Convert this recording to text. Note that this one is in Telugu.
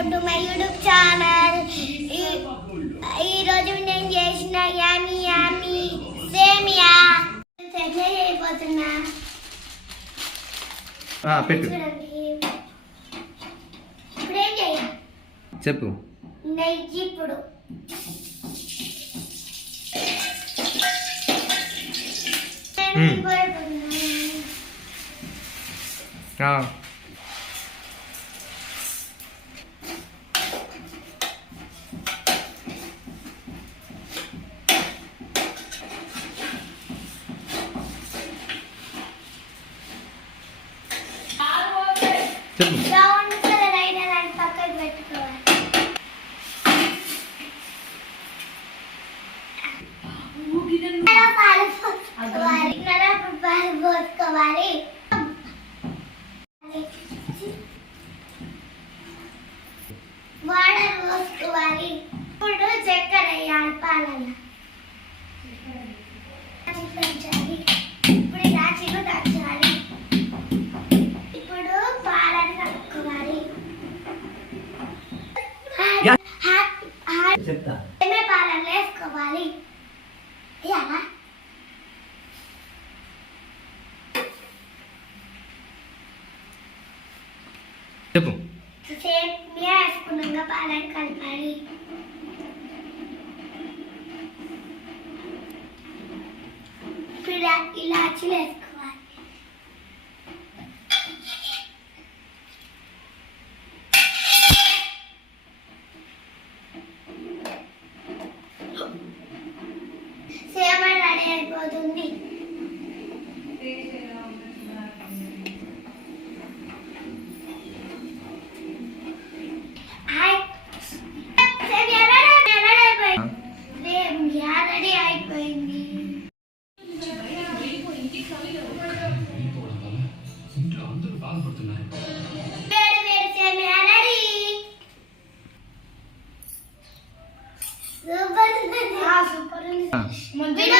Welcome to my YouTube channel. ఈరోజు నేను చేసిన యామి యామి సేమియా. చట్నీ అయిపోతున్నా. పెట్టు. ఇప్పుడేం చేయాలి? చెప్పు. నెయ్యి ఇప్పుడు. ఆ, పాలు పోసుకోవాలి. వాటర్ పోసుకోవాలి. ఇప్పుడు చక్కెర వేయాలి చెప్తా. వేసుకోవాలి చెప్పు. సేమియా వేసుకున్నాక పాలను కలపాలి. ఇప్పుడు ఇలా- ఇలాచీలు వేసుకోవాలి అయిపోయింది ఇంట్లో అందరూ బాధపడుతున్నారు सुपर्णा सुपर्णा म्हणजे?